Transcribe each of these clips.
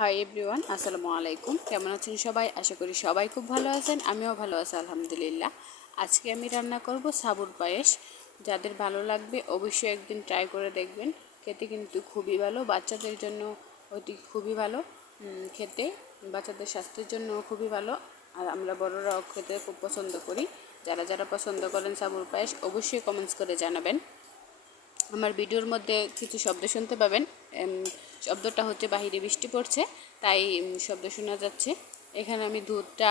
Hi everyone, আসসালামু আলাইকুম। কেমন আছেন সবাই? আশা করি সবাই খুব ভালো আছেন। আমিও ভালো আছি আলহামদুলিল্লাহ। আজকে আমি রান্না করব সাবুর পায়েস। যাদের ভালো লাগবে অবশ্যই একদিন ট্রাই করে দেখবেন। খেতে কিন্তু খুবই ভালো, বাচ্চাদের জন্য ওটি খুবই ভালো খেতে, বাচ্চাদের স্বাস্থ্যের জন্য খুবই ভালো। আর আমরা বড়রাও খেতে খুব পছন্দ করি। যারা যারা পছন্দ করেন সাবুর পায়েস অবশ্যই কমেন্টস করে জানাবেন। আমার ভিডিওর মধ্যে কিছু শব্দ শুনতে পাবেন। শব্দটা হচ্ছে বাহিরে বৃষ্টি পড়ছে, তাই শব্দ শোনা যাচ্ছে। এখানে আমি দুধটা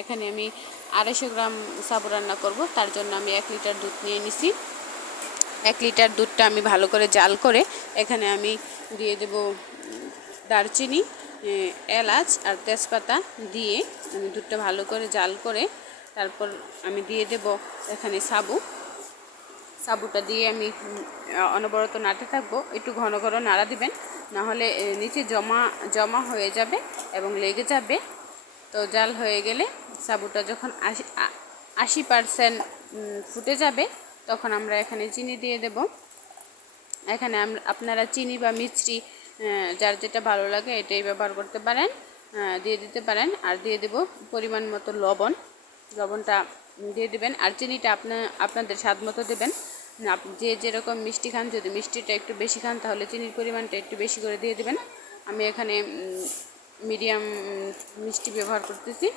এখানে আমি 250 গ্রাম সাবু রান্না করব। তার জন্য আমি 1 লিটার দুধ নিয়ে নিছি। 1 লিটার দুধটা আমি ভালো করে জাল করে এখানে আমি দিয়ে দেব দারচিনি, এলাচ আর তেজপাতা দিয়ে আমি দুধটা ভালো করে জাল করে তারপর আমি দিয়ে দেব এখানে সাবুটা দিয়ে আমি অনবরত নাড়তে থাকবো। একটু ঘন ঘন নাড়া দিবেন, নাহলে নিচে জমা হয়ে যাবে এবং লেগে যাবে। তো জাল হয়ে গেলে সাবুটা যখন 80% ফুটে যাবে তখন আমরা এখানে চিনি দিয়ে দেব। এখানে আপনারা চিনি বা মিষ্টি যার যেটা ভালো লাগে এটাই ব্যবহার করতে পারেন, দিয়ে দিতে পারেন। আর দিয়ে দেব পরিমাণ মতো লবণটা দিয়ে দেবেন। আর চিনিটা আপনাদের স্বাদ মতো দেবেন। যে যেরকম মিষ্টি খান, যদি মিষ্টিটা একটু বেশি খান তাহলে চিনির পরিমাণটা একটু বেশি করে দিয়ে দেবেন। আমি এখানে মিডিয়াম মিষ্টি ব্যবহার করতেছি,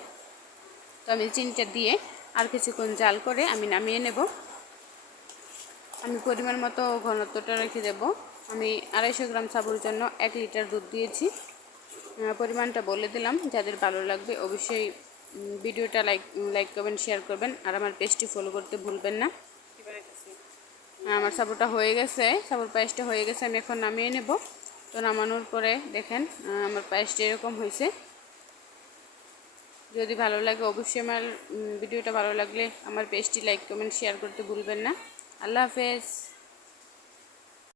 তো আমি চিনিটা দিয়ে আর কিছুক্ষণ জাল করে আমি নামিয়ে নেব। আমি পরিমাণ মতো ঘনত্বটা রেখে দেব। আমি 250 গ্রাম সাবুর জন্য 1 লিটার দুধ দিয়েছি। পরিমাণটা বলে দিলাম। যাদের ভালো লাগবে অবশ্যই ভিডিওটা লাইক করবেন, শেয়ার করবেন, আর আমার পেজটি ফলো করতে ভুলবেন না। আমার সাবুটা হয়ে গেছে, সাবুর পায়েসটা হয়ে গেছে। আমি এখন নামিয়ে নেব। তো নামানোর পরে দেখেন আমার পায়েসটা এরকম হয়েছে। যদি ভালো লাগে অবশ্যই আমার ভিডিওটা ভালো লাগলে আমার পেজটি লাইক কমেন্ট শেয়ার করতে ভুলবেন না। আল্লাহ হাফেজ।